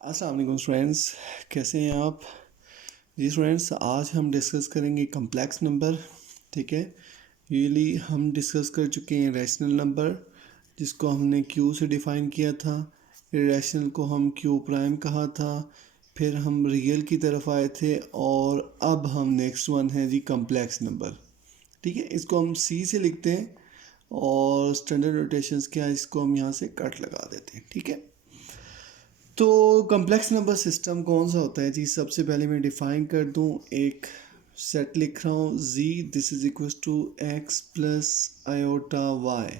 अस्सलाम वालेकुम स्टूडेंट्स, कैसे हैं आप? जी स्टूडेंट्स, आज हम डिस्कस करेंगे कम्प्लेक्स नंबर। ठीक है, यूजली हम डिस्कस कर चुके हैं रैशनल नंबर, जिसको हमने क्यू से डिफ़ाइन किया था। इरेशनल को हम क्यू प्राइम कहा था। फिर हम रियल की तरफ आए थे और अब हम नेक्स्ट वन है जी कम्प्लेक्स नंबर। ठीक है, इसको हम सी से लिखते हैं और स्टैंडर्ड नोटेशंस क्या है, इसको हम यहाँ से कट लगा देते हैं। ठीक है, तो कम्प्लेक्स नंबर सिस्टम कौन सा होता है जी? सबसे पहले मैं डिफ़ाइन कर दूं, एक सेट लिख रहा हूँ z, this is equal to x plus iota y।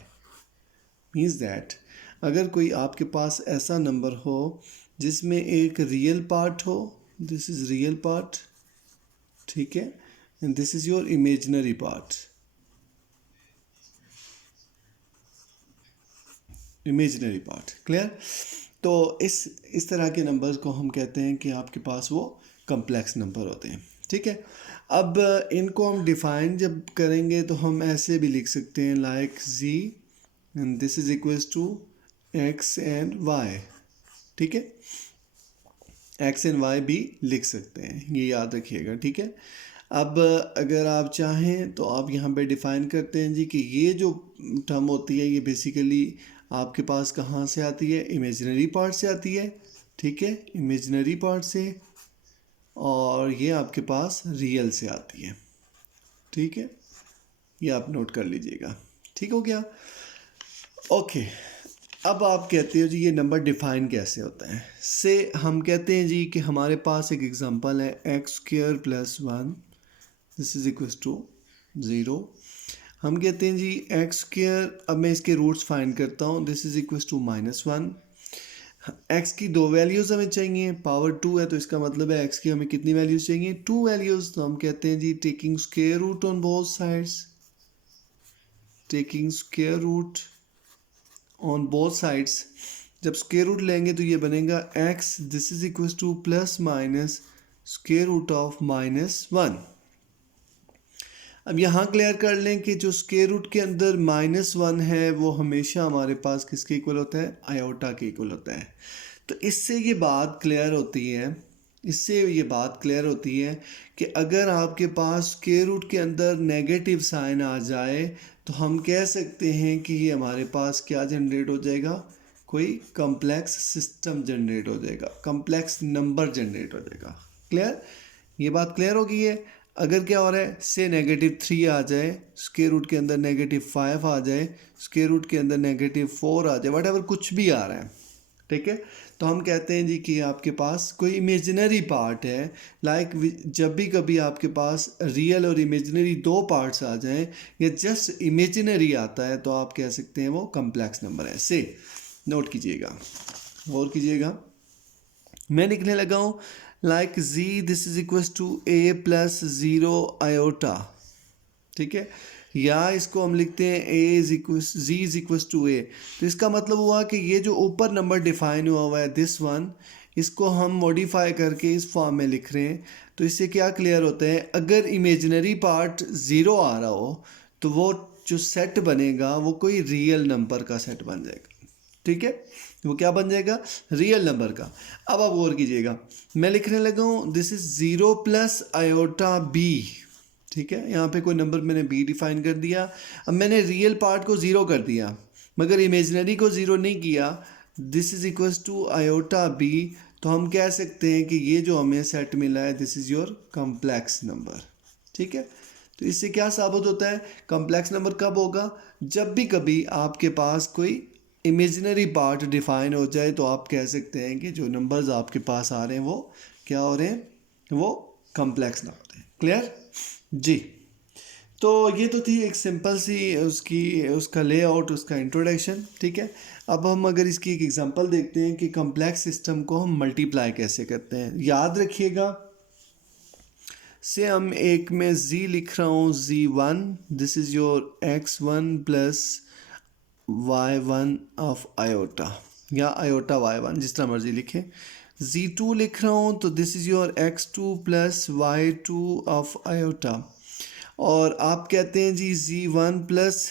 Means that अगर कोई आपके पास ऐसा नंबर हो जिसमें एक रियल पार्ट हो, दिस इज रियल पार्ट, ठीक है, and this is your imaginary part, imaginary part. Clear? तो इस तरह के नंबर्स को हम कहते हैं कि आपके पास वो कम्प्लेक्स नंबर होते हैं। ठीक है, अब इनको हम डिफाइन जब करेंगे तो हम ऐसे भी लिख सकते हैं like z and this is equals to x and y। ठीक है, x एंड y भी लिख सकते हैं, ये याद रखिएगा। ठीक है, अब अगर आप चाहें तो आप यहाँ पे डिफ़ाइन करते हैं जी कि ये जो टर्म होती है ये बेसिकली आपके पास कहाँ से आती है? इमेजिनरी पार्ट से आती है। ठीक है, इमेजिनरी पार्ट से, और ये आपके पास रियल से आती है। ठीक है, ये आप नोट कर लीजिएगा। ठीक हो गया? ओके, अब आप कहते हो जी ये नंबर डिफाइन कैसे होता है? से हम कहते हैं जी कि हमारे पास एक एग्जांपल है x² + 1, this is equal to 0। हम कहते हैं जी x², अब मैं इसके रूट्स फाइंड करता हूँ, this is equal to -1। x की दो वैल्यूज़ हमें चाहिए, पावर 2 है तो इसका मतलब है x की हमें कितनी वैल्यूज़ चाहिए? 2 वैल्यूज़। तो हम कहते हैं जी taking square root on both sides, taking square root on both sides. जब स्क्वायर रूट लेंगे तो ये बनेगा x, this is equal to plus minus square root of -1। अब यहाँ क्लियर कर लें कि जो स्क्वायर रूट के अंदर -1 है वो हमेशा हमारे पास किसके इक्वल होता है? आयोटा के इक्वल होता है। तो इससे ये बात क्लियर होती है, इससे ये बात क्लियर होती है कि अगर आपके पास स्क्वायर रूट के अंदर नेगेटिव साइन आ जाए तो हम कह सकते हैं कि ये हमारे पास क्या जनरेट हो जाएगा? कोई कम्प्लेक्स सिस्टम जनरेट हो जाएगा, कम्प्लेक्स नंबर जनरेट हो जाएगा। क्लियर? ये बात क्लियर हो गई है? अगर क्या हो रहा है, से -3 आ जाए, स्क्वायर रूट के अंदर -5 आ जाए, स्क्वायर रूट के अंदर -4 आ जाए, वट एवर कुछ भी आ रहा है, ठीक है, तो हम कहते हैं जी कि आपके पास कोई इमेजिनरी पार्ट है। लाइक जब भी कभी आपके पास रियल और इमेजिनरी दो पार्ट्स आ जाएं या जस्ट इमेजिनरी आता है तो आप कह सकते हैं वो कम्प्लेक्स नंबर है। से नोट कीजिएगा, गौर कीजिएगा। मैं लिखने लगा हूँ like z, this is equal to a plus 0 iota. ठीक है, या इसको हम लिखते हैं z is equal to a। तो इसका मतलब हुआ कि ये जो ऊपर नंबर डिफाइन हुआ है दिस वन, इसको हम मॉडिफाई करके इस फॉर्म में लिख रहे हैं। तो इससे क्या क्लियर होता है, अगर इमेजिनरी पार्ट 0 आ रहा हो तो वो जो सेट बनेगा वो कोई रियल नंबर का सेट बन जाएगा। ठीक है, वो क्या बन जाएगा? रियल नंबर का। अब आप गौर कीजिएगा, मैं लिखने लगा हूँ this is 0 plus iota B. ठीक है, यहाँ पे कोई नंबर मैंने बी डिफाइन कर दिया। अब मैंने रियल पार्ट को 0 कर दिया मगर इमेजिनरी को 0 नहीं किया, this is equal to iota B. तो हम कह सकते हैं कि ये जो हमें सेट मिला है this is your complex number. ठीक है, तो इससे क्या साबित होता है? कम्प्लेक्स नंबर कब होगा? जब भी कभी आपके पास कोई इमेजिनरी पार्ट डिफाइन हो जाए तो आप कह सकते हैं कि जो नंबर्स आपके पास आ रहे हैं वो क्या हो रहे हैं? वो कम्प्लेक्स नंबर हैं। क्लियर जी? तो ये तो थी एक सिंपल सी उसका लेआउट, उसका इंट्रोडक्शन। ठीक है, अब हम अगर इसकी एक एग्जांपल देखते हैं कि कम्प्लेक्स सिस्टम को हम मल्टीप्लाई कैसे करते हैं। याद रखिएगा, से हम एक में z लिख रहा हूँ, z1, this is your x1 plus y1 of iota, या आयोटा y1, जिस तरह मर्जी लिखें। z2 लिख रहा हूँ तो this is your x2 plus y2 of iota. और आप कहते हैं जी z1 प्लस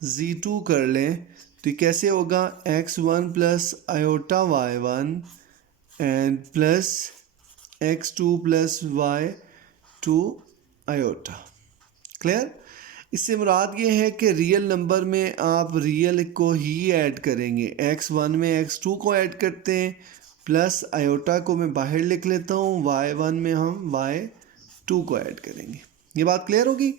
z2 कर लें तो ये कैसे होगा? x1 plus iota y1 and plus x2 plus y2 iota. Clear? इससे मुराद ये है कि रियल नंबर में आप रियल को ही ऐड करेंगे। x1 में x2 को ऐड करते हैं, प्लस आयोटा को मैं बाहर लिख लेता हूँ, y1 में हम y2 को ऐड करेंगे। ये बात क्लियर होगी?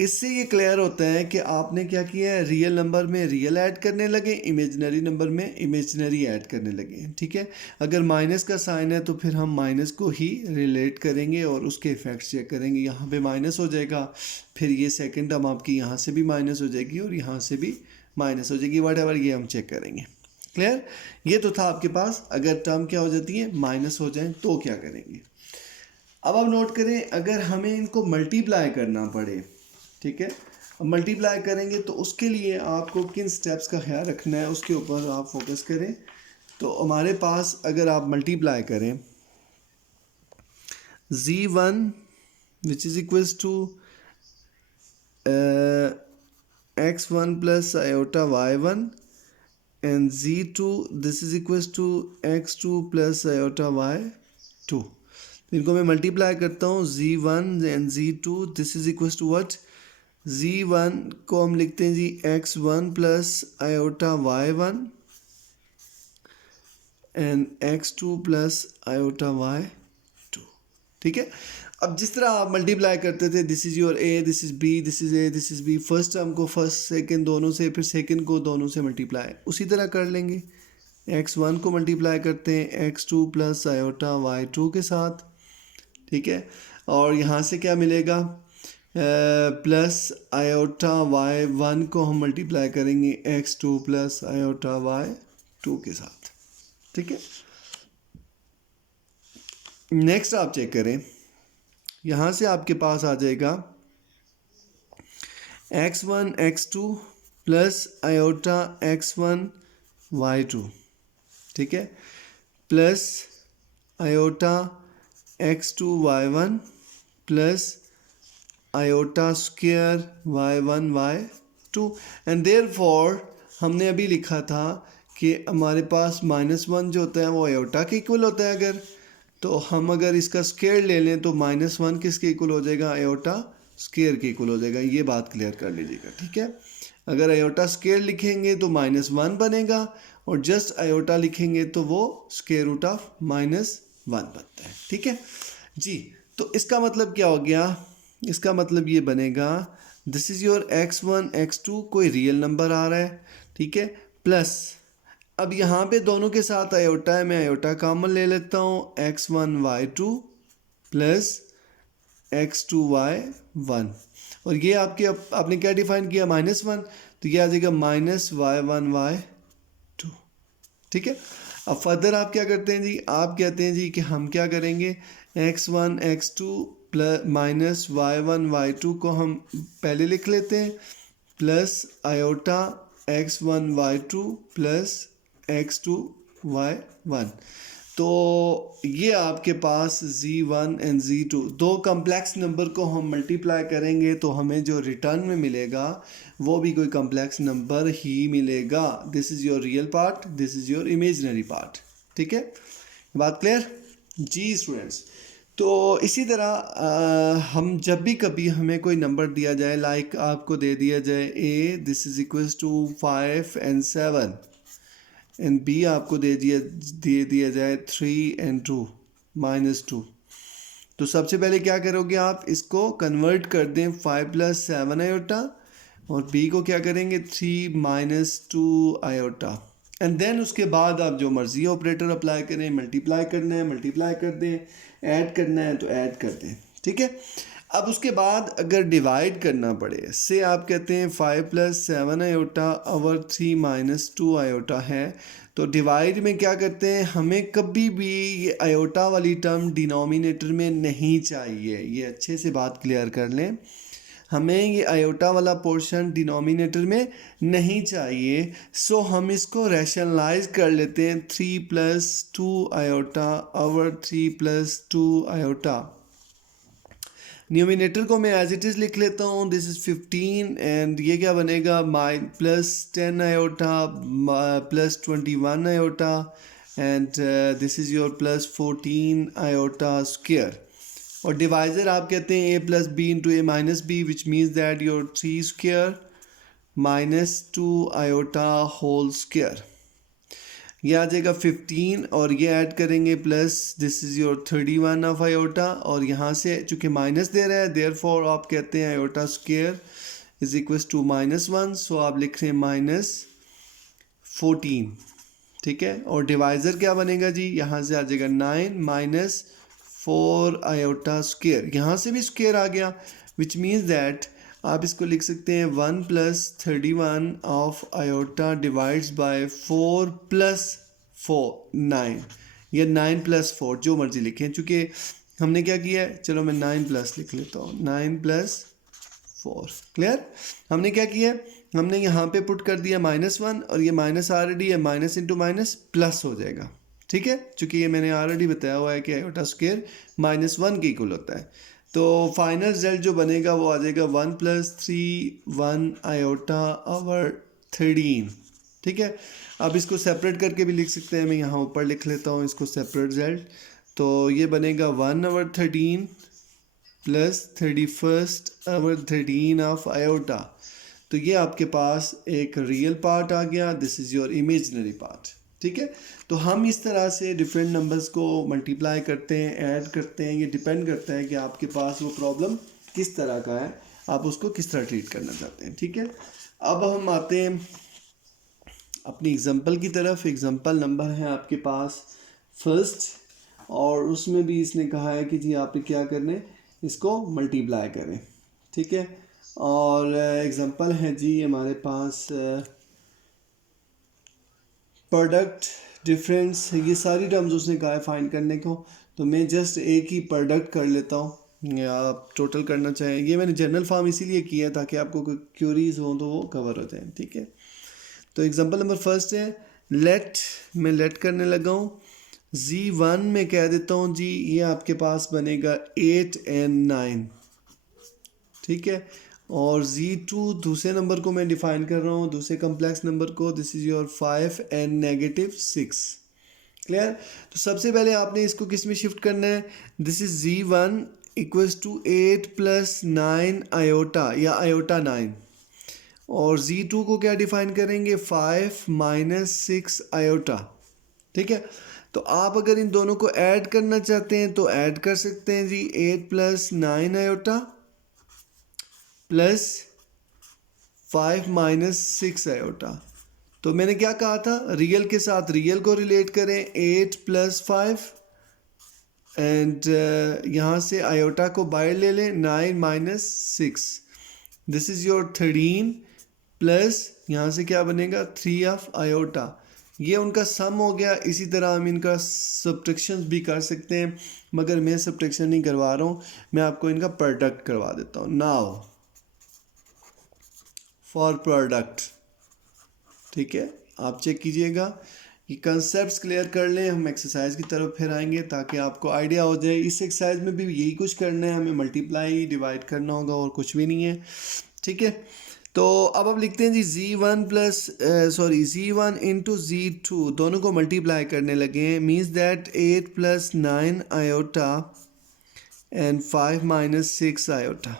इससे ये क्लियर होता है कि आपने क्या किया है, रियल नंबर में रियल ऐड करने लगे, इमेजिनरी नंबर में इमेजिनरी ऐड करने लगे। ठीक है, अगर माइनस का साइन है तो फिर हम माइनस को ही रिलेट करेंगे और उसके इफ़ेक्ट्स चेक करेंगे। यहाँ पे माइनस हो जाएगा, फिर ये सेकंड टर्म आपकी यहाँ से भी माइनस हो जाएगी और यहाँ से भी माइनस हो जाएगी, वट एवर, ये हम चेक करेंगे। क्लियर? ये तो था आपके पास। अगर टर्म क्या हो जाती है, माइनस हो जाए तो क्या करेंगे। अब आप नोट करें, अगर हमें इनको मल्टीप्लाई करना पड़े, ठीक है, अब मल्टीप्लाई करेंगे तो उसके लिए आपको किन स्टेप्स का ख्याल रखना है उसके ऊपर आप फोकस करें। तो हमारे पास अगर आप मल्टीप्लाई करें z1 which is equals to x1 plus iota y1 and z2 this is equals to x2 plus iota y2। इनको मैं मल्टीप्लाई करता हूँ, z1 and z2 this is equals to what, z1 को हम लिखते हैं जी x1 plus iota y1 and x2 plus iota y2। ठीक है, अब जिस तरह आप मल्टीप्लाई करते थे, this is your a, this is b, this is a, this is b, first term को फर्स्ट सेकंड दोनों से, फिर सेकंड को दोनों से मल्टीप्लाई उसी तरह कर लेंगे। x1 को मल्टीप्लाई करते हैं x2 प्लस आयोटा y2 के साथ। ठीक है, और यहाँ से क्या मिलेगा, प्लस आयोटा y1 को हम मल्टीप्लाई करेंगे x2 प्लस आयोटा y2 के साथ। ठीक है, नेक्स्ट आप चेक करें, यहाँ से आपके पास आ जाएगा x1 x2 plus iota x1 y2। ठीक है, plus iota x2 y1 plus iota square y1 y2। And therefore हमने अभी लिखा था कि हमारे पास -1 जो होता है वो आयोटा के इक्वल होता है। अगर तो हम अगर इसका स्क्वायर ले लें तो -1 किसके इक्वल हो जाएगा, आयोटा स्क्वायर के इक्वल हो जाएगा। ये बात क्लियर कर लीजिएगा। ठीक है, अगर आयोटा स्क्वायर लिखेंगे तो -1 बनेगा और जस्ट आयोटा लिखेंगे तो वो स्क्वायर रूट ऑफ -1 बनता है। ठीक है जी, तो इसका मतलब क्या हो गया, इसका मतलब ये बनेगा this is your x1 x2 कोई रियल नंबर आ रहा है। ठीक है, प्लस अब यहाँ पे दोनों के साथ आयोटा है, मैं आयोटा कॉमन ले लेता हूँ, x1 y2 plus x2 y1 और ये आपने क्या डिफाइन किया, -1, तो ये आ जाएगा -y1 y2। ठीक है, अब फर्दर आप क्या करते हैं जी, आप कहते हैं जी कि हम क्या करेंगे, x1 x2 plus minus y1 y2 को हम पहले लिख लेते हैं, plus iota x1 y2 plus x2 y1। तो ये आपके पास z1 एंड z2 दो कम्प्लेक्स नंबर को हम मल्टीप्लाई करेंगे तो हमें जो रिटर्न में मिलेगा वो भी कोई कम्प्लेक्स नंबर ही मिलेगा। This is your real part, this is your imaginary part. ठीक है, बात क्लियर जी स्टूडेंट्स। तो इसी तरह हम जब भी कभी हमें कोई नंबर दिया जाए, लाइक आपको दे दिया जाए a this is equals to 5 and 7 and b आपको दे दिया जाए 3 and 2 -2, तो सबसे पहले क्या करोगे आप, इसको कन्वर्ट कर दें 5 + 7 आयोटा और b को क्या करेंगे 3 - 2 आयोटा एंड देन उसके बाद आप जो मर्जी ऑपरेटर अप्लाई करें, मल्टीप्लाई करना है मल्टीप्लाई कर दें, ऐड करना है तो ऐड कर दें। ठीक है, अब उसके बाद अगर डिवाइड करना पड़े, से आप कहते हैं 5 + 7 आयोटा और 3 - 2 आयोटा है, तो डिवाइड में क्या करते हैं, हमें कभी भी ये आयोटा वाली टर्म डिनोमिनेटर में नहीं चाहिए। ये अच्छे से बात क्लियर कर लें, हमें ये आयोटा वाला पोर्शन डिनोमिनेटर में नहीं चाहिए। सो हम इसको रैशनलाइज कर लेते हैं 3 + 2 आयोटा और 3 + 2 आयोटा। न्यूमिनेटर को मैं एज इट इज़ लिख लेता हूँ, दिस इज़ 15 एंड ये क्या बनेगा +10 iota +21 iota and this is your plus 14 iota square. और डिवाइज़र आप कहते हैं a plus B into A minus B, which means that your 3 square minus 2 iota whole square. ये आ जाएगा 15 और ये ऐड करेंगे plus this is your 31 of iota, और यहाँ से चूँकि माइनस दे रहा है देयरफॉर आप कहते हैं iota square is equals to -1, so आप लिख रहे हैं -14। ठीक है, और डिवाइज़र क्या बनेगा जी, यहाँ से आ जाएगा 9 माइनस 4 आयोटा स्क्वायर, यहाँ से भी स्क्वायर आ गया, विच मीन्स दैट आप इसको लिख सकते हैं 1 plus 31 of iota divides bye 4 plus 9, या 9 प्लस 4, जो मर्जी लिखें, चूँकि हमने क्या किया है, चलो मैं 9 प्लस लिख लेता हूँ, 9 प्लस 4। क्लियर, हमने क्या किया, हमने यहाँ पे पुट कर दिया -1, और ये माइनस ऑलरेडी है, माइनस इंटू माइनस प्लस हो जाएगा। ठीक है, चूँकि ये मैंने ऑलरेडी बताया हुआ है कि आयोटा स्क्वायर -1 के इक्वल होता है, तो फाइनल रिजल्ट जो बनेगा वो आ जाएगा 1 प्लस 1 आयोटा ओवर 13। ठीक है, अब इसको सेपरेट करके भी लिख सकते हैं, मैं यहाँ ऊपर लिख लेता हूँ इसको सेपरेट रिजल्ट, तो ये बनेगा 1 over 13 plus 31 over 13 of iota. तो ये आपके पास एक रियल पार्ट आ गया, this is your imaginary part. ठीक है, तो हम इस तरह से डिफरेंट नंबर्स को मल्टीप्लाई करते हैं, ऐड करते हैं, ये डिपेंड करता है कि आपके पास वो प्रॉब्लम किस तरह का है, आप उसको किस तरह ट्रीट करना चाहते हैं। ठीक है, अब हम आते हैं अपनी एग्जांपल की तरफ। एग्जांपल नंबर है आपके पास फर्स्ट, और उसमें भी इसने कहा है कि जी आप क्या करने, इसको मल्टीप्लाई करें। ठीक है, और एग्जांपल है जी हमारे पास प्रोडक्ट, डिफरेंस, ये सारी टर्म्स उसने कहा है फाइंड करने को, तो मैं जस्ट एक ही प्रोडक्ट कर लेता हूँ, या आप टोटल करना चाहें, ये मैंने जनरल फॉर्म इसीलिए किया है ताकि आपको कोई क्यूरीज हो तो वो कवर हो जाए। ठीक है, तो एग्जांपल नंबर फर्स्ट है लेट, मैं लेट करने लगा हूँ, Z1 में कह देता हूँ जी ये आपके पास बनेगा 8 and 9। ठीक है, और Z2 दूसरे नंबर को मैं डिफाइन कर रहा हूँ, दूसरे कम्प्लेक्स नंबर को, this is your 5 and -6। Clear, तो सबसे पहले आपने इसको किस में शिफ्ट करना है, this is Z1 equals to 8 plus 9 iota, या आयोटा 9, और Z2 को क्या डिफाइन करेंगे, 5 माइनस 6 आयोटा। ठीक है, तो आप अगर इन दोनों को ऐड करना चाहते हैं तो ऐड कर सकते हैं जी, 8 plus 9 iota plus 5 minus 6 iota. तो मैंने क्या कहा था, रियल के साथ रियल को रिलेट करें, 8 प्लस 5, एंड यहाँ से आयोटा को बाहर ले लें, 9 minus 6, this is your 13 plus यहाँ से क्या बनेगा 3 ऑफ आयोटा। ये उनका सम हो गया। इसी तरह हम इनका सब्ट्रैक्शन भी कर सकते हैं, मगर मैं सब्ट्रैक्शन नहीं करवा रहा हूँ, मैं आपको इनका प्रोडक्ट करवा देता हूँ। नाउ फॉर प्रोडक्ट, ठीक है, आप चेक कीजिएगा, ये कंसेप्ट्स क्लियर कर लें, हम एक्सरसाइज की तरफ फिर आएंगे ताकि आपको आइडिया हो जाए। इस एक्सरसाइज में भी यही कुछ करना है, हमें मल्टीप्लाई डिवाइड करना होगा और कुछ भी नहीं है। ठीक है, तो अब आप लिखते हैं जी Z1 plus Z1 into Z2 दोनों को मल्टीप्लाई करने लगे हैं, means that 8 plus 9 iota and 5 minus 6 iota.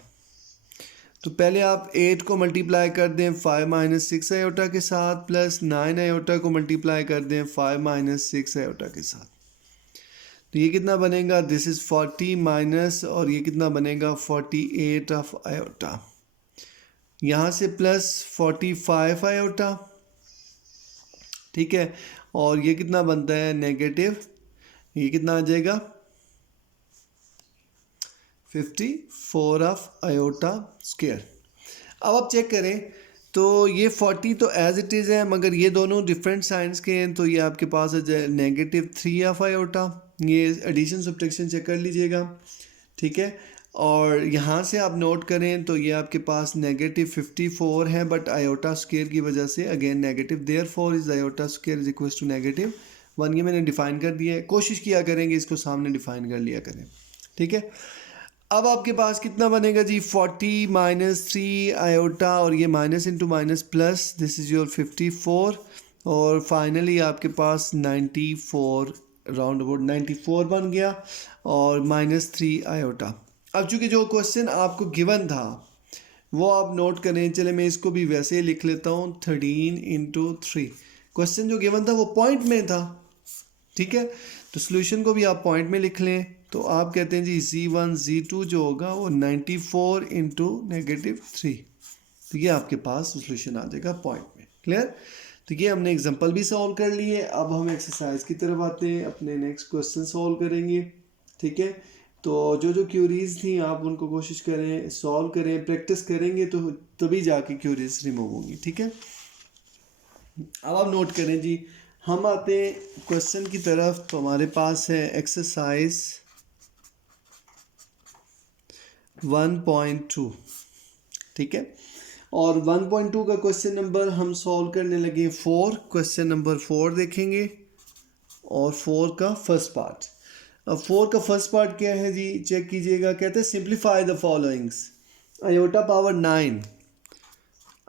तो पहले आप 8 को मल्टीप्लाई कर दें 5 माइनस 6 आयोटा के साथ, प्लस 9 आयोटा को मल्टीप्लाई कर दें 5 माइनस 6 आयोटा के साथ। तो ये कितना बनेगा, दिस इज़ 40 माइनस, और ये कितना बनेगा 48 ऑफ आयोटा। यहाँ से प्लस 45 आयोटा। ठीक है, और ये कितना बनता है नेगेटिव, ये कितना आ जाएगा 54 ऑफ आयोटा स्क्वायर। अब आप चेक करें तो ये 40 तो एज इट इज़ है, मगर ये दोनों डिफरेंट साइंस के हैं, तो ये आपके पास है -3 ऑफ आयोटा। ये एडिशन सब्ट्रैक्शन चेक कर लीजिएगा। ठीक है, और यहाँ से आप नोट करें तो ये आपके पास -54 है, बट आयोटा स्क्वायर की वजह से again negative, therefore is iota square is equal to -1। ये मैंने डिफाइन कर दिया है, कोशिश किया करेंगे इसको सामने डिफाइन कर लिया करें। ठीक है, अब आपके पास कितना बनेगा जी 40 माइनस 3 आयोटा, और ये minus into minus plus, this is your 54, और फाइनली आपके पास 94 राउंड अबाउट 94 बन गया और -3 आयोटा। अब चूंकि जो क्वेश्चन आपको गिवन था वो आप नोट करें, चले मैं इसको भी वैसे ही लिख लेता हूँ 13 × 3। क्वेश्चन जो गिवन था वो पॉइंट में था, ठीक है, तो सोल्यूशन को भी आप पॉइंट में लिख लें। तो आप कहते हैं जी Z1 Z2 जो होगा वो 94 × -3, तो ये आपके पास सोल्यूशन आ जाएगा पॉइंट में। क्लियर? तो ये हमने एग्जांपल भी सॉल्व कर लिए। अब हम एक्सरसाइज की तरफ आते हैं, अपने नेक्स्ट क्वेश्चन सॉल्व करेंगे। ठीक है, तो जो जो क्यूरीज थी आप उनको कोशिश करें सॉल्व करें, प्रैक्टिस करेंगे तो तभी जाके क्यूरीज रिमूव होंगी। ठीक है, अब आप नोट करें जी, हम आते हैं क्वेश्चन की तरफ। तो हमारे पास है एक्सरसाइज 1.2। ठीक है, और 1.2 का क्वेश्चन नंबर हम सॉल्व करने लगे 4। क्वेश्चन नंबर 4 देखेंगे और 4 का फर्स्ट पार्ट। अब 4 का फर्स्ट पार्ट क्या है जी, चेक कीजिएगा। कहते हैं simplify the followings, iota power 9,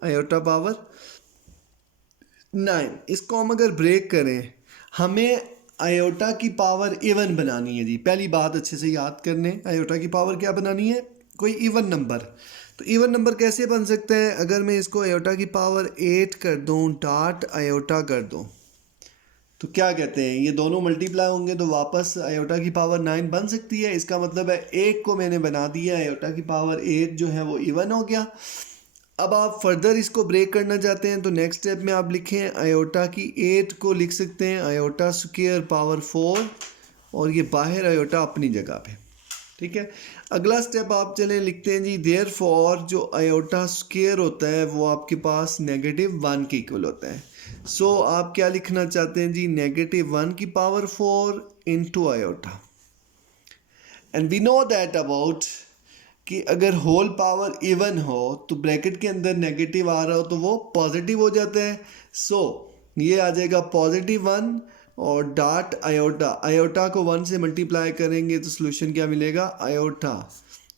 iota power 9, इसको हम अगर ब्रेक करें, हमें आयोटा की पावर इवन बनानी है जी। पहली बात अच्छे से याद करने, आयोटा की पावर क्या बनानी है, कोई इवन नंबर। तो इवन नंबर कैसे बन सकता है, अगर मैं इसको आयोटा की पावर 8 कर दूं डॉट आयोटा कर दूं, तो क्या कहते हैं, ये दोनों मल्टीप्लाई होंगे तो वापस आयोटा की पावर 9 बन सकती है। इसका मतलब है 1 को मैंने बना दिया, आयोटा की पावर 8 जो है वो इवन हो गया। अब आप फर्दर इसको ब्रेक करना चाहते हैं तो नेक्स्ट स्टेप में आप लिखें आयोटा की 8 को लिख सकते हैं आयोटा स्क्वायर पावर 4, और ये बाहर आयोटा अपनी जगह पे। ठीक है, अगला स्टेप आप चले लिखते हैं जी देयर फॉर जो आयोटा स्क्वायर होता है वो आपके पास -1 के इक्वल होता है। सो आप क्या लिखना चाहते हैं जी, -1 की power 4 into iota. And we know that about कि अगर होल पावर इवन हो तो ब्रैकेट के अंदर नेगेटिव आ रहा हो तो वो पॉजिटिव हो जाता है। सो ये आ जाएगा +1 और डॉट आयोटा, आयोटा को 1 से मल्टीप्लाई करेंगे तो सोल्यूशन क्या मिलेगा, आयोटा।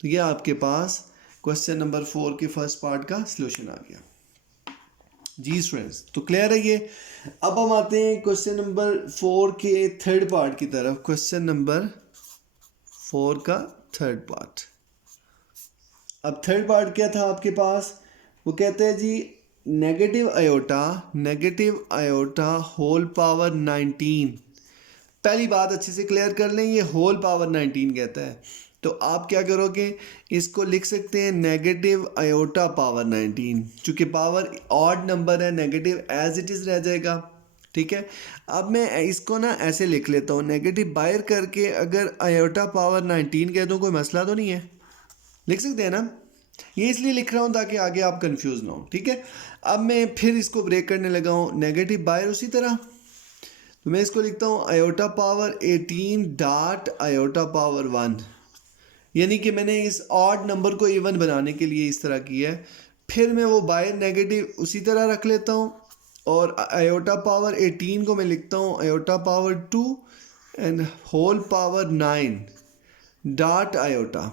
तो ये आपके पास क्वेश्चन नंबर 4 के फर्स्ट पार्ट का सोल्यूशन आ गया जी स्टूडेंट्स। तो क्लियर है ये। अब हम आते हैं क्वेश्चन नंबर 4 के थर्ड पार्ट की तरफ। क्वेश्चन नंबर 4 का थर्ड पार्ट। अब थर्ड पार्ट क्या था आपके पास, वो कहते हैं जी नेगेटिव आयोटा होल पावर 19। पहली बात अच्छे से क्लियर कर लें, ये होल पावर 19 कहता है, तो आप क्या करोगे, इसको लिख सकते हैं नेगेटिव आयोटा पावर 19। चूंकि पावर ऑड नंबर है, नेगेटिव एज इट इज़ रह जाएगा। ठीक है, अब मैं इसको ना ऐसे लिख लेता हूँ, नेगेटिव बाहर करके अगर आयोटा पावर 19 कह दूँ कोई मसला तो नहीं है, लिख सकते हैं ना। ये इसलिए लिख रहा हूँ ताकि आगे आप कंफ्यूज ना हो। ठीक है, अब मैं फिर इसको ब्रेक करने लगा हूँ, नेगेटिव बाहर उसी तरह, तो मैं इसको लिखता हूँ iota power 18 dot iota power 1, यानी कि मैंने इस ऑड नंबर को इवन बनाने के लिए इस तरह किया है। फिर मैं वो बाहर नेगेटिव उसी तरह रख लेता हूँ और आयोटा पावर 18 को मैं लिखता हूँ iota power 2 and whole power 9 dot iota.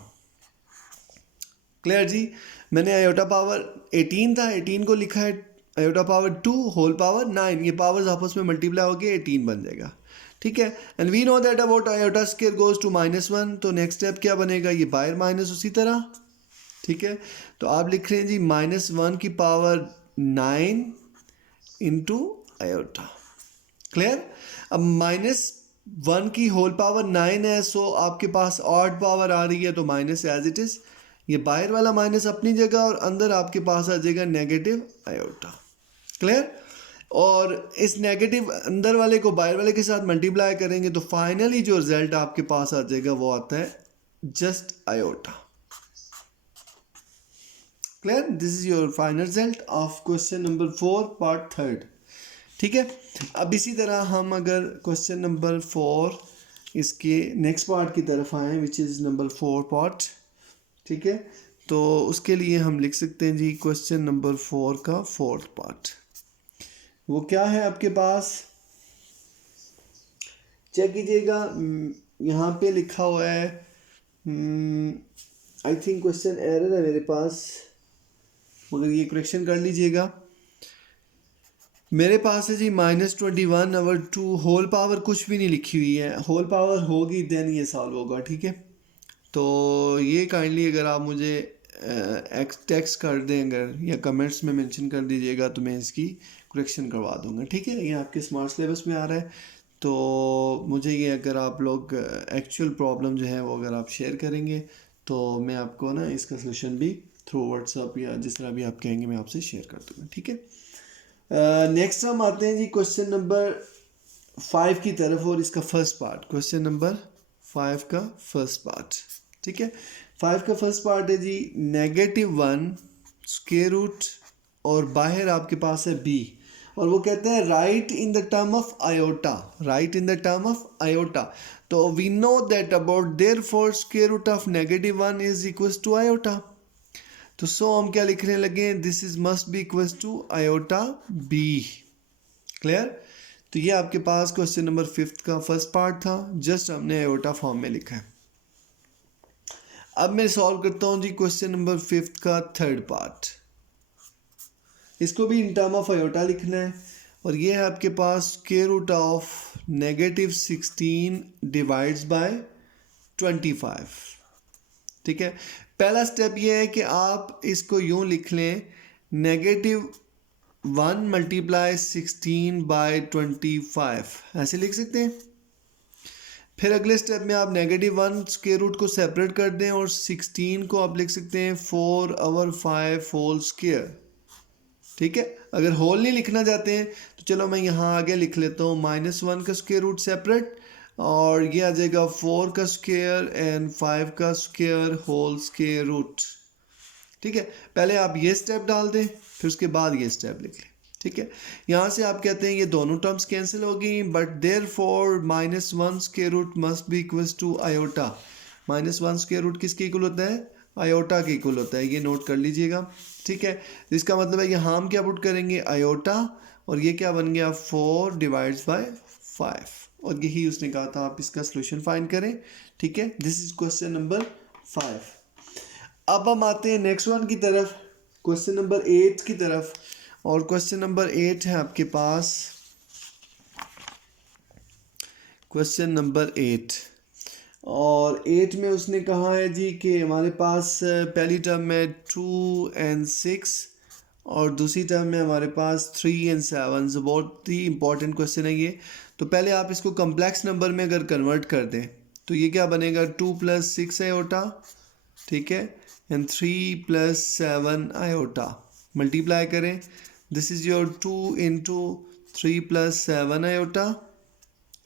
Clear जी, मैंने आयोटा पावर 18 था, 18 को लिखा है आयोटा पावर 2 होल पावर 9, ये पावर्स आपस में मल्टीप्लाई होकर 18 बन जाएगा। ठीक है, and we know that about iota square goes to -1, तो नेक्स्ट स्टेप क्या बनेगा, ये बाहर माइनस उसी तरह। ठीक है, तो आप लिख रहे हैं जी -1 की पावर 9 इंटू आयोटा। क्लियर, अब -1 की होल पावर 9 है, सो आपके पास ऑड पावर आ रही है तो माइनस एज इट इज़, ये बाहर वाला माइनस अपनी जगह और अंदर आपके पास आ जाएगा नेगेटिव आयोटा। क्लियर, और इस नेगेटिव अंदर वाले को बाहर वाले के साथ मल्टीप्लाई करेंगे तो फाइनली जो रिजल्ट आपके पास आ जाएगा वो आता है just iota. Clear, this is your final result of question number 4 part 3। ठीक है, अब इसी तरह हम अगर क्वेश्चन नंबर 4 इसके नेक्स्ट पार्ट की तरफ आए विच इज़ नंबर 4 पार्ट। ठीक है, तो उसके लिए हम लिख सकते हैं जी क्वेश्चन नंबर 4 का फोर्थ पार्ट। वो क्या है आपके पास, चेक कीजिएगा, यहाँ पे लिखा हुआ है, आई थिंक क्वेश्चन एरर है मेरे पास, मगर ये करेक्शन कर लीजिएगा। मेरे पास है जी -21/2 होल पावर कुछ भी नहीं लिखी हुई है, होल पावर होगी देन ये सॉल्व होगा, ठीक है। तो ये काइंडली अगर आप मुझे टेक्स्ट कर दें अगर या कमेंट्स में मेंशन कर दीजिएगा तो मैं इसकी करेक्शन करवा दूंगा, ठीक है। ये आपके स्मार्ट सिलेबस में आ रहा है, तो मुझे ये अगर आप लोग एक्चुअल प्रॉब्लम जो है वो अगर आप शेयर करेंगे तो मैं आपको ना इसका सोल्यूशन भी थ्रू व्हाट्सअप या जिस तरह भी आप कहेंगे मैं आपसे शेयर कर दूँगा, ठीक है। नेक्स्ट हम आते हैं जी क्वेश्चन नंबर 5 की तरफ और इसका फर्स्ट पार्ट, क्वेश्चन नंबर 5 का फर्स्ट पार्ट, ठीक है। 5 का फर्स्ट पार्ट है जी -1 स्क्वायर रूट और बाहर आपके पास है b और वो कहते हैं write in the term of iota, write in the term of iota. तो we know that about therefore square root of -1 is equal to iota. तो सो हम क्या लिखने लगे, this is must be equal to iota b। Clear. तो ये आपके पास क्वेश्चन नंबर 5 का फर्स्ट पार्ट था, जस्ट हमने आयोटा फॉर्म में लिखा है। अब मैं सॉल्व करता हूँ जी क्वेश्चन नंबर 5 का थर्ड पार्ट। इसको भी इन टर्म ऑफ आयोटा लिखना है और ये है आपके पास square root of -16 divides by 25, ठीक है। पहला स्टेप ये है कि आप इसको यूं लिख लें -1 × 16/25, ऐसे लिख सकते हैं। फिर अगले स्टेप में आप -1 स्क्वायर रूट को सेपरेट कर दें और 16 को आप लिख सकते हैं 4/5 होल स्क्वायर, ठीक है। अगर होल नहीं लिखना चाहते हैं तो चलो मैं यहाँ आगे लिख लेता हूँ -1 का स्क्वायर रूट सेपरेट और ये आ जाएगा 4 का स्क्वायर एंड 5 का स्क्वायर होल स्क्वायर रूट, ठीक है। पहले आप ये स्टेप डाल दें फिर उसके बाद ये स्टेप लिख लें, ठीक है। यहाँ से आप कहते हैं ये दोनों टर्म्स कैंसिल हो गई, but therefore -1 square root must be equals to iota. -1 square root किसके इक्वल होता है, आयोटा के इक्वल होता है, ये नोट कर लीजिएगा, ठीक है। इसका मतलब है यहाँ हम क्या पुट करेंगे, आयोटा, और ये क्या बन गया 4/5 और यही उसने कहा था आप इसका सोल्यूशन फाइंड करें, ठीक है। This is question number 5। अब हम आते हैं नेक्स्ट वन की तरफ, क्वेश्चन नंबर 8 की तरफ, और क्वेश्चन नंबर 8 है आपके पास क्वेश्चन नंबर 8 और 8 में उसने कहा है जी कि हमारे पास पहली टर्म में 2 and 6 और दूसरी टर्म में हमारे पास 3 and 7। बहुत ही इंपॉर्टेंट क्वेश्चन है ये। तो पहले आप इसको कम्प्लेक्स नंबर में अगर कन्वर्ट कर दें तो ये क्या बनेगा 2 + 6 आयोटा, ठीक है, एंड 3 + 7 आयोटा, मल्टीप्लाई करें, दिस इज योर 2 × 3 + 7 आयोटा,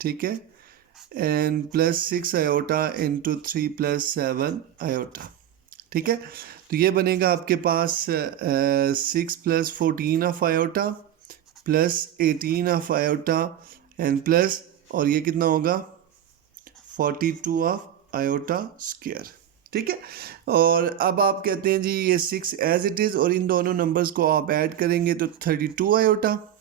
ठीक है, एंड +6 आयोटा इंटू 3 + 7 आयोटा, ठीक है। तो ये बनेगा आपके पास 6 + 14 of iota plus 18 of iota and plus, और ये कितना होगा 42 ऑफ आयोटा स्क्वायर, ठीक है। और अब आप कहते हैं जी ये 6 एज इट इज़ और इन दोनों नंबर्स को आप ऐड करेंगे तो 32 आयोटा,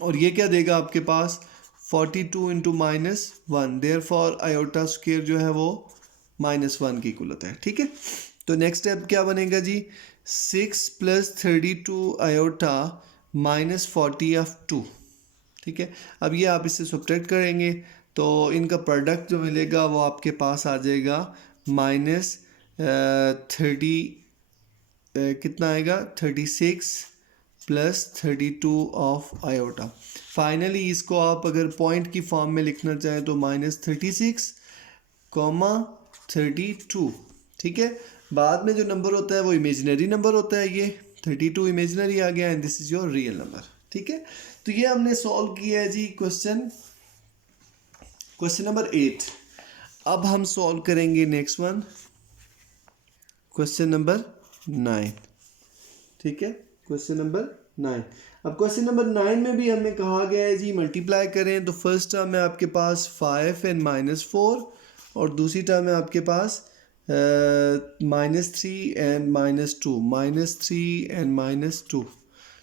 और ये क्या देगा आपके पास 42 × -1, देयरफॉर आयोटा स्क्वायर जो है वो -1 की इक्वल होता है, ठीक है। तो नेक्स्ट स्टेप क्या बनेगा जी 6 + 32 आयोटा -40 ऑफ 2, ठीक है। अब ये आप इससे सब्ट्रैक्ट करेंगे तो इनका प्रोडक्ट जो मिलेगा वो आपके पास आ जाएगा -30 कितना आएगा 36 + 32 ऑफ आयोटा। फाइनली इसको आप अगर पॉइंट की फॉर्म में लिखना चाहें तो -36, 32, ठीक है। बाद में जो नंबर होता है वो इमेजिनरी नंबर होता है, ये 32 इमेजिनरी आ गया and this is your real number, ठीक है। तो ये हमने सॉल्व किया है जी क्वेश्चन नंबर 8। अब हम सॉल्व करेंगे नेक्स्ट वन क्वेश्चन नंबर 9, ठीक है, क्वेश्चन नंबर 9। अब क्वेश्चन नंबर 9 में भी हमें कहा गया है जी मल्टीप्लाई करें, तो फर्स्ट टर्म है आपके पास 5 and -4 और दूसरी टर्म है आपके पास -3 and -2, -3 and -2।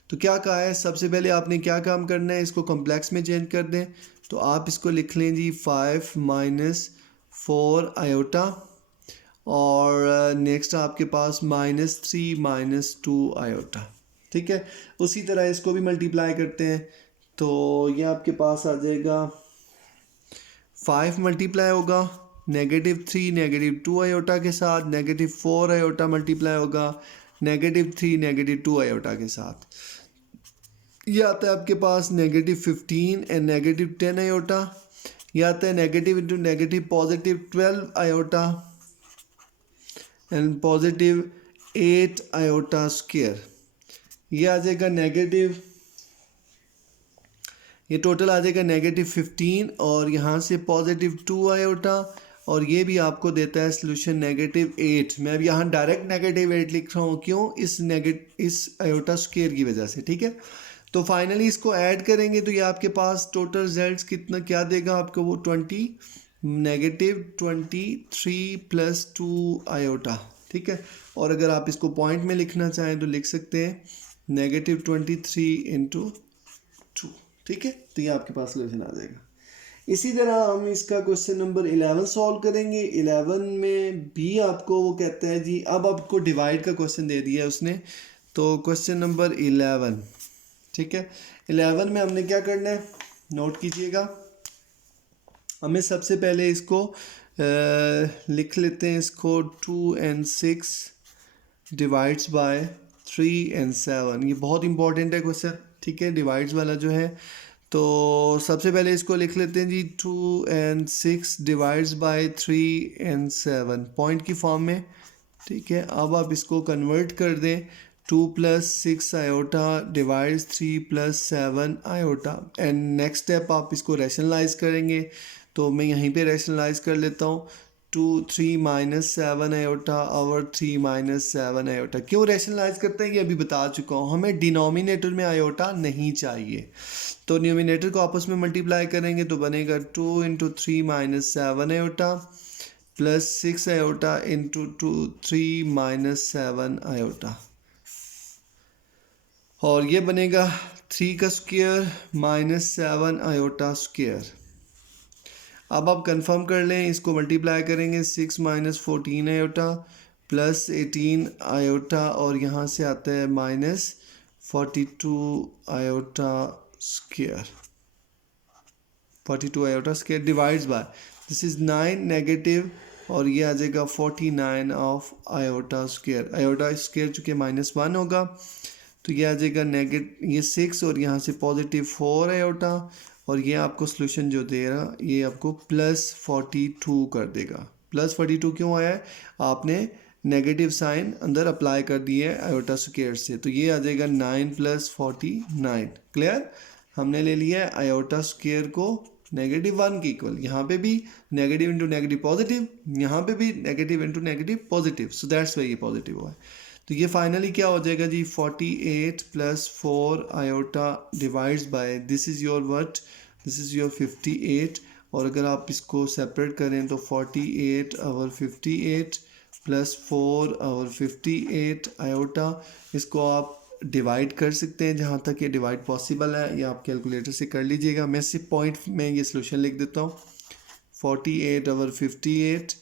तो क्या कहा है, सबसे पहले आपने क्या काम करना है, इसको कॉम्प्लेक्स में चेंज कर दें। तो आप इसको लिख लें जी 5 - 4 आयोटा और नेक्स्ट आपके पास -3 - 2 आयोटा, ठीक है। उसी तरह इसको भी मल्टीप्लाई करते हैं, तो ये आपके पास आ जाएगा 5 मल्टीप्लाई होगा -3 -2 आयोटा के साथ, -4 आयोटा मल्टीप्लाई होगा -3 -2 आयोटा के साथ। ये आता है आपके पास -15 एंड -10 आयोटा। ये आता है negative into negative +12 iota and +8 iota square. ये आ जाएगा नेगेटिव, ये टोटल आ जाएगा -15 और यहाँ से +2 आयोटा, और ये भी आपको देता है सोल्यूशन -8। मैं अब यहाँ डायरेक्ट -8 लिख रहा हूँ, क्यों? इस आयोटा स्क्वायर की वजह से, ठीक है। तो फाइनली इसको ऐड करेंगे तो ये आपके पास टोटल रिजल्ट कितना क्या देगा आपको, वो -23 + 2 आयोटा, ठीक है। और अगर आप इसको पॉइंट में लिखना चाहें तो लिख सकते हैं -23 × 2, ठीक है। तो ये आपके पास सोल्यूशन आ जाएगा। इसी तरह हम इसका क्वेश्चन नंबर 11 सॉल्व करेंगे। 11 में भी आपको वो कहता है जी, अब आपको डिवाइड का क्वेश्चन दे दिया है उसने, तो क्वेश्चन नंबर 11, ठीक है। 11 में हमने क्या करना है, नोट कीजिएगा। हमें सबसे पहले इसको लिख लेते हैं, इसको 2 and 6 डिवाइड्स बाय 3 and 7। ये बहुत इंपॉर्टेंट है क्वेश्चन, ठीक है, डिवाइड्स वाला जो है। तो सबसे पहले इसको लिख लेते हैं जी, 2 and 6 divides bye 3 and 7 point की फॉर्म में, ठीक है। अब आप इसको कन्वर्ट कर दें, 2 + 6 iota divides 3 + 7 iota, and next step आप इसको रैशनलाइज करेंगे। तो मैं यहीं पे रैशनलाइज कर लेता हूँ, 3 - 7 आयोटा और 3 - 7 आयोटा। क्यों रैशनलाइज करते हैं ये अभी बता चुका हूँ। हमें डिनोमिनेटर में आयोटा नहीं चाहिए, तो न्यूमिनेटर को आपस में मल्टीप्लाई करेंगे तो बनेगा 2 × 3 - 7 आयोटा + 6 आयोटा × 3 - 7 आयोटा, और ये बनेगा 3 का स्क्वायर -7 आयोटा स्क्वायर। अब आप कंफर्म कर लें, इसको मल्टीप्लाई करेंगे, 6 - 14 आयोटा + 18 आयोटा, और यहाँ से आता है -42 iota square, 42 iota square divides bye, this is 9 negative, और ये आ जाएगा 49 of iota square. Iota square चूँकि -1 होगा तो ये आ जाएगा ये 6, और यहाँ से +4 आयोटा, और ये आपको सोल्यूशन जो दे रहा ये आपको +42 कर देगा। +42 क्यों आया है, आपने नेगेटिव साइन अंदर अप्लाई कर दिए है आयोटा स्क्वायर से, तो ये आ जाएगा 9 + 49। क्लियर, हमने ले लिया है आयोटा स्क्वायर को -1 के इक्वल। यहाँ पे भी नेगेटिव इंटू नेगेटिव पॉजिटिव, यहाँ पे भी negative into negative positive, so that's why ये पॉजिटिव हुआ है। तो ये फाइनली क्या हो जाएगा जी, 48 + 4 iota divides bye, this is your what, this is your 58। और अगर आप इसको सेपरेट करें तो 48 और 58 + 4 और 58 आयोटा, इसको आप डिवाइड कर सकते हैं जहाँ तक ये डिवाइड पॉसिबल है, या आप कैलकुलेटर से कर लीजिएगा। मैं सिर्फ पॉइंट में ये सोल्यूशन लिख देता हूँ, 48 और 58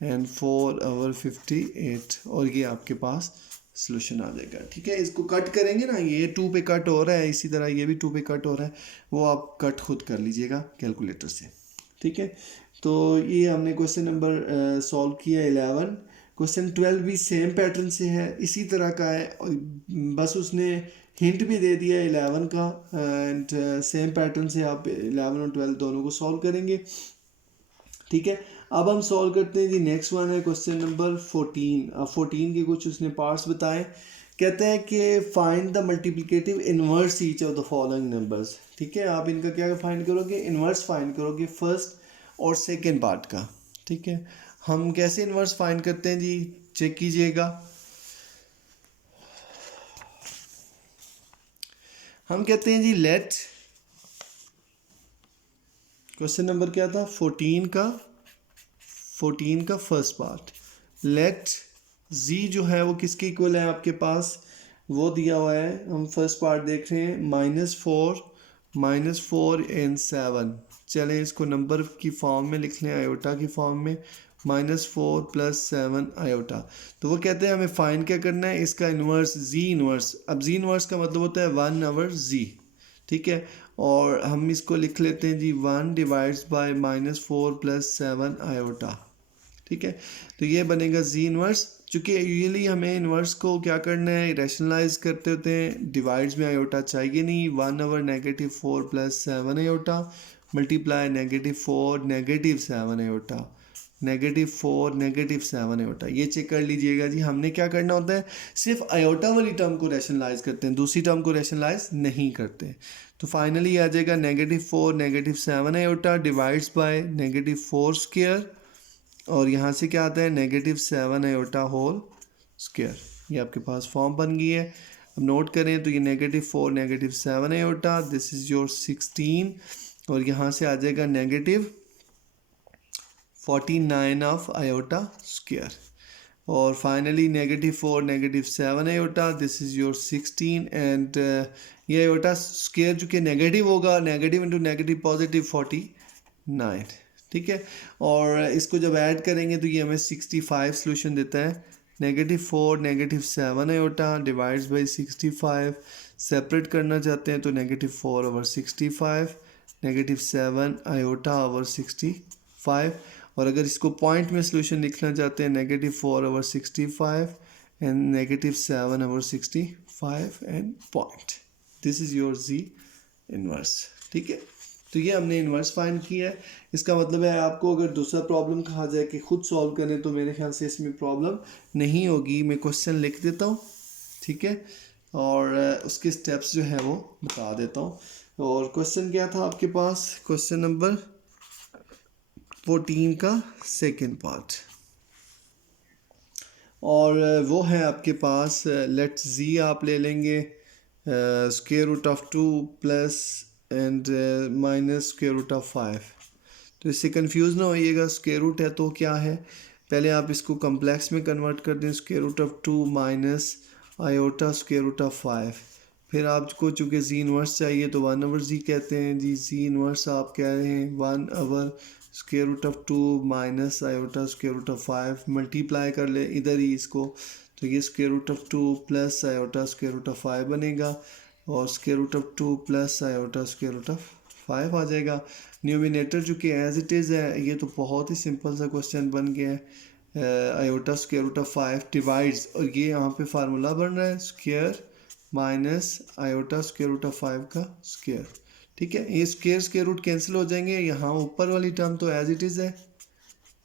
एंड 4 और 58, और ये आपके पास सोल्यूशन आ जाएगा, ठीक है। इसको कट करेंगे ना, ये 2 पे कट हो रहा है, इसी तरह ये भी 2 पे कट हो रहा है, वो आप कट खुद कर लीजिएगा कैलकुलेटर से, ठीक है। तो ये हमने क्वेश्चन नंबर सॉल्व किया 11। क्वेश्चन 12 भी सेम पैटर्न से है, इसी तरह का है, बस उसने हिंट भी दे दिया 11 का, एंड सेम पैटर्न से आप 11 और 12 दोनों को सॉल्व करेंगे, ठीक है। अब हम सॉल्व करते हैं जी, नेक्स्ट वन है क्वेश्चन नंबर 14। अब 14 के कुछ उसने पार्ट्स बताए। कहते हैं कि find the multiplicative inverse each of the following numbers, ठीक है। आप इनका क्या फाइंड करोगे, इनवर्स फाइंड करोगे फर्स्ट और सेकेंड पार्ट का, ठीक है। हम कैसे इनवर्स फाइंड करते हैं जी, चेक कीजिएगा। हम कहते हैं जी लेट, क्वेश्चन नंबर क्या था, 14 का फर्स्ट पार्ट, लेट जी जो है वो किसके इक्वल है आपके पास, वो दिया हुआ है। हम फर्स्ट पार्ट देख रहे हैं, -4 and 7। चलें इसको नंबर की फॉर्म में लिख लें, आयोटा की फॉर्म में, -4 + 7 आयोटा। तो वो कहते हैं हमें फाइंड क्या करना है, इसका इन्वर्स जी इन्वर्स। अब जी इन्वर्स का मतलब होता है 1/z, ठीक है। और हम इसको लिख लेते हैं जी 1 डिवाइड्स बाय -4 + 7 आयोटा, ठीक है। तो ये बनेगा जी इन्वर्स। चूँकि यूजुअली हमें इन्वर्स को क्या करना है, रैशनलाइज करते होते हैं, डिवाइड्स में आयोटा चाहिए नहीं। 1/-4 + 7 आयोटा मल्टीप्लाई -4 -7 आयोटा, -4 -7 आयोटा। ये चेक कर लीजिएगा जी, हमने क्या करना होता है, सिर्फ आयोटा वाली टर्म को रैशनलाइज करते हैं, दूसरी टर्म को रैशनलाइज नहीं करते। तो फाइनली आ जाएगा -4 -7 आयोटा डिवाइड्स बाय -4 स्क्वायर, और यहाँ से क्या आता है -7 आयोटा होल स्क्वायर। ये आपके पास फॉर्म बन गई है। अब नोट करें तो ये -4 -7 आयोटा, दिस इज़ योर 16, और यहाँ से आ जाएगा -49 ऑफ आयोटा स्क्वायर, और finally -4 -7 iota, this is your 16, and ये आयोटा स्क्वायर जो कि नेगेटिव होगा, नेगेटिव इंटू नेगेटिव पॉजिटिव 49, ठीक है। और इसको जब ऐड करेंगे तो ये हमें 65 सोल्यूशन देता है। -4 -7 आयोटा डिवाइड्स बाई 65, सेपरेट करना चाहते हैं तो -4/65 -7 आयोटा ओवर 65, और अगर इसको पॉइंट में सोल्यूशन लिखना चाहते हैं -4/65 and -7/65 and point. This is your Z inverse, ठीक है। तो ये हमने इन्वर्स फाइंड किया है। इसका मतलब है आपको अगर दूसरा प्रॉब्लम कहा जाए कि खुद सॉल्व करें तो मेरे ख्याल से इसमें प्रॉब्लम नहीं होगी। मैं क्वेश्चन लिख देता हूँ, ठीक है, और उसके स्टेप्स जो है वो बता देता हूँ। और क्वेश्चन क्या था आपके पास, क्वेश्चन नंबर 14 का सेकेंड पार्ट, और वो है आपके पास लेट्स जी आप ले लेंगे √2 प्लस एंड -√5। तो इससे कंफ्यूज ना होइएगा, स्क्वायर रूट है तो क्या है, पहले आप इसको कम्प्लेक्स में कन्वर्ट कर दें, √2 माइनस आयोटा √5। फिर आपको चूँकि जी इन्वर्स चाहिए तो 1/z कहते हैं जी। जी इन्वर्स आप कह रहे हैं 1/√2 माइनस आयोटा √5, मल्टीप्लाई कर ले इधर ही इसको, तो ये √2 प्लस आयोटा √5 बनेगा, और √2 प्लस आयोटा √5 आ जाएगा। न्यूमिनेटर जो कि एज इट इज़ है, ये तो बहुत ही सिंपल सा क्वेश्चन बन गया है। आयोटा √5 डिवाइड्स, और ये यहाँ पे फार्मूला बन रहा है स्क्वायर माइनस आयोटा √5 का स्क्वायर, ठीक है। ये स्क्वायर रूट कैंसिल हो जाएंगे, यहाँ ऊपर वाली टर्म तो एज इट इज़ है,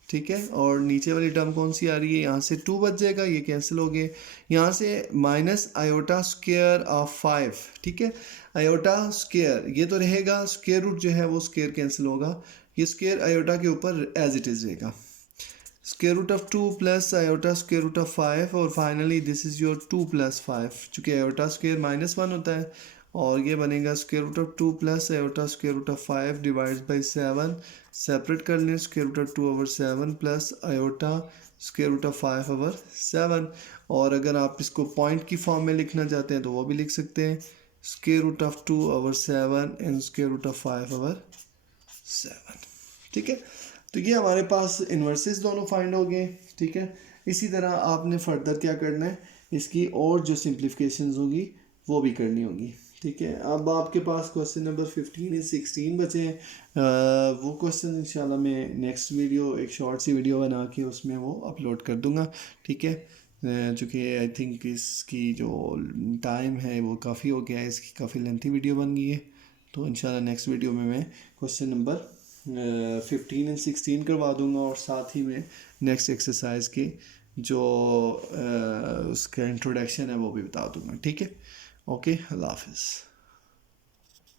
ठीक है, और नीचे वाली टर्म कौन सी आ रही है, यहाँ से 2 बच जाएगा, ये कैंसिल हो गए। यहाँ से माइनस आयोटा स्क्वायर ऑफ 5, ठीक है। आयोटा स्क्वायर ये तो रहेगा, स्क्वायर रूट जो है वो स्क्वायर कैंसिल होगा, ये स्क्वायर आयोटा के ऊपर एज इट इज़ रहेगा। √2 प्लस आयोटा √5, और फाइनली दिस इज़ योर 2 + 5, चूँकि आयोटा स्क्वायर -1 होता है, और ये बनेगा √2 plus iota √5 divides by 7, separate कर लें √2/7 प्लस आयोटा √5/7, और अगर आप इसको पॉइंट की फॉर्म में लिखना चाहते हैं तो वो भी लिख सकते हैं √2/7 एंड √5/7, ठीक है। तो ये हमारे पास इन्वर्सेस दोनों फाइंड हो गए, ठीक है। इसी तरह आपने फर्दर क्या करना है, इसकी और जो सिंप्लीफिकेशंस होगी वो भी करनी होगी, ठीक है। अब आपके पास क्वेश्चन नंबर 15 और 16 बचे हैं। वो क्वेश्चन इंशाल्लाह मैं नेक्स्ट वीडियो एक शॉर्ट सी वीडियो बना के उसमें वो अपलोड कर दूंगा, ठीक है। चूँकि आई थिंक इसकी जो टाइम है वो काफ़ी हो गया है, इसकी काफ़ी लेंथी वीडियो बन गई है, तो इंशाल्लाह नेक्स्ट वीडियो में मैं क्वेश्चन नंबर 15 और 16 करवा दूंगा, और साथ ही में नेक्स्ट एक्सरसाइज की जो उसका इंट्रोडक्शन है वो भी बता दूंगा, ठीक है। ओके, अल्लाह हाफिज़।